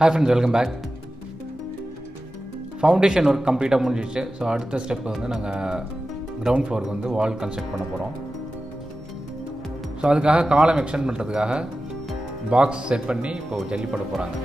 Hi friends, welcome back. Foundation work complete முடிஞ்சிச்சு. So அடுத்த step வந்து நாங்கள் கிரவுண்ட் ஃப்ளோருக்கு வந்து வால் கன்ஸ்ட்ரக்ட் பண்ண போகிறோம். ஸோ அதுக்காக காலம் எக்ஸ்டெண்ட் பண்ணுறதுக்காக பாக்ஸ் செட் பண்ணி இப்போது ஜல்லி போட போகிறாங்க.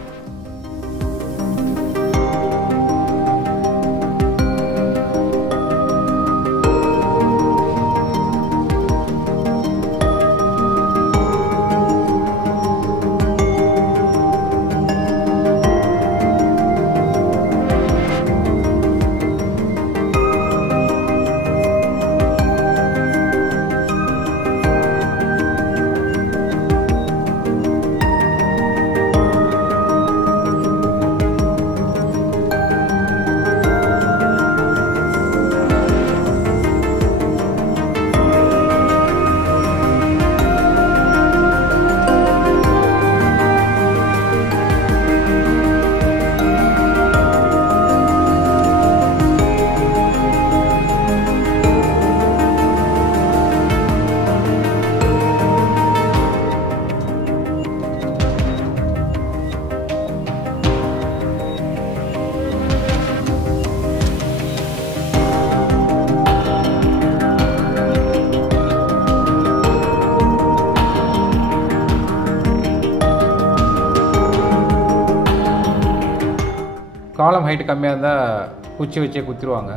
காலம் ஹைட்டு கம்மியாக இருந்தால் குச்சி வச்சே குத்திடுவாங்க.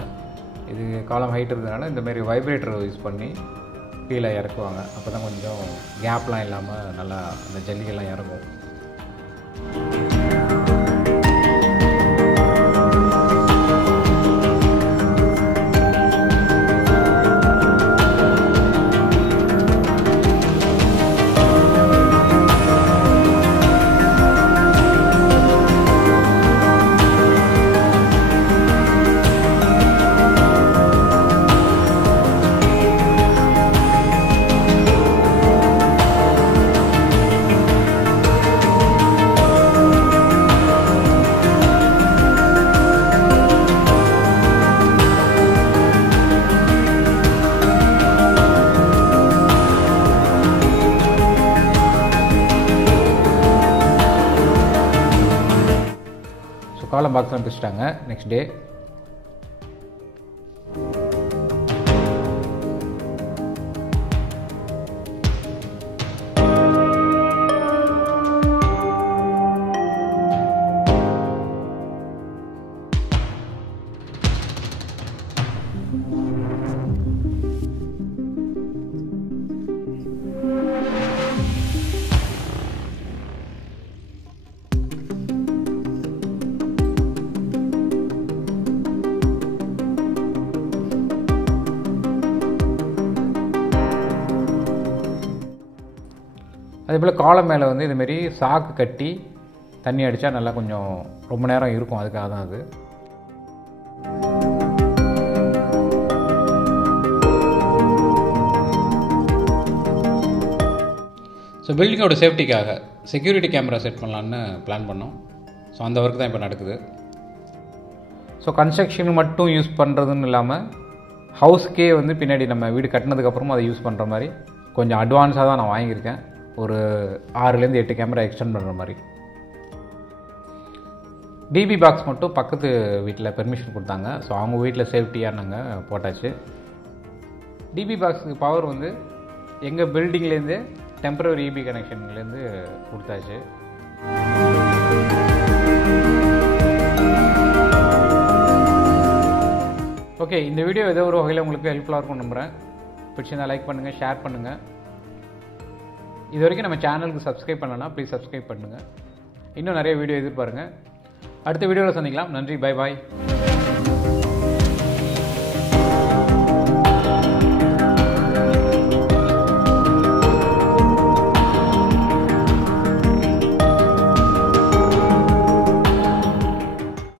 இது காலம் ஹைட் இருக்கிறதுனால இந்தமாரி வைப்ரேட்டர் யூஸ் பண்ணி கீழே இறக்குவாங்க. அப்போ தான் கொஞ்சம் கேப்லாம் இல்லாமல் நல்லா அந்த ஜல்லிகள்லாம் இறங்கும். காலம் பாக்ஸ்லாம் பிடிச்சிட்டாங்க. நெக்ஸ்ட் டே அதேபோல் காலம் மேலே வந்து இதுமாரி சாக்கு கட்டி தண்ணி அடித்தா நல்லா கொஞ்சம் ரொம்ப நேரம் இருக்கும். அதுக்காக தான் அது. ஸோ பில்டிங்கோட சேஃப்டிக்காக செக்யூரிட்டி கேமரா செட் பண்ணலான்னு பிளான் பண்ணோம். ஸோ அந்த ஒர்க் தான் இப்போ நடக்குது. ஸோ கன்ஸ்ட்ரக்ஷன் மட்டும் யூஸ் பண்ணுறதுன்னு இல்லாமல் ஹவுஸ்க்கே வந்து பின்னாடி நம்ம வீடு கட்டினதுக்கப்புறமும் அதை யூஸ் பண்ணுற மாதிரி கொஞ்சம் அட்வான்ஸாக தான் நான் வாங்கியிருக்கேன். ஒரு 6லேருந்து 8 கேமரா எக்ஸ்டெண்ட் பண்ணுற மாதிரி. டிபி பாக்ஸ் மட்டும் பக்கத்து வீட்டில் பெர்மிஷன் கொடுத்தாங்க. ஸோ அவங்க வீட்டில் சேஃப்டியாக நாங்கள் போட்டாச்சு. டிபி பாக்ஸுக்கு பவர் வந்து எங்கள் பில்டிங்லேருந்து டெம்பரரி இபி கனெக்ஷன்லேருந்து கொடுத்தாச்சு. ஓகே, இந்த வீடியோ ஏதோ ஒரு வகையில் உங்களுக்கு ஹெல்ப்ஃபுல்லாக இருக்கும் நம்புகிறேன். பிடிச்சிருந்தால் லைக் பண்ணுங்கள், ஷேர் பண்ணுங்கள். இது வரைக்கும் நம்ம சேனலுக்கு சப்ஸ்கிரைப் பண்ணலாம், ப்ளீஸ் சப்ஸ்கிரைப் பண்ணுங்கள். இன்னும் நிறைய வீடியோ எதிர்பாருங்கள். அடுத்த வீடியோவில் சந்திக்கலாம். நன்றி, பை பாய்.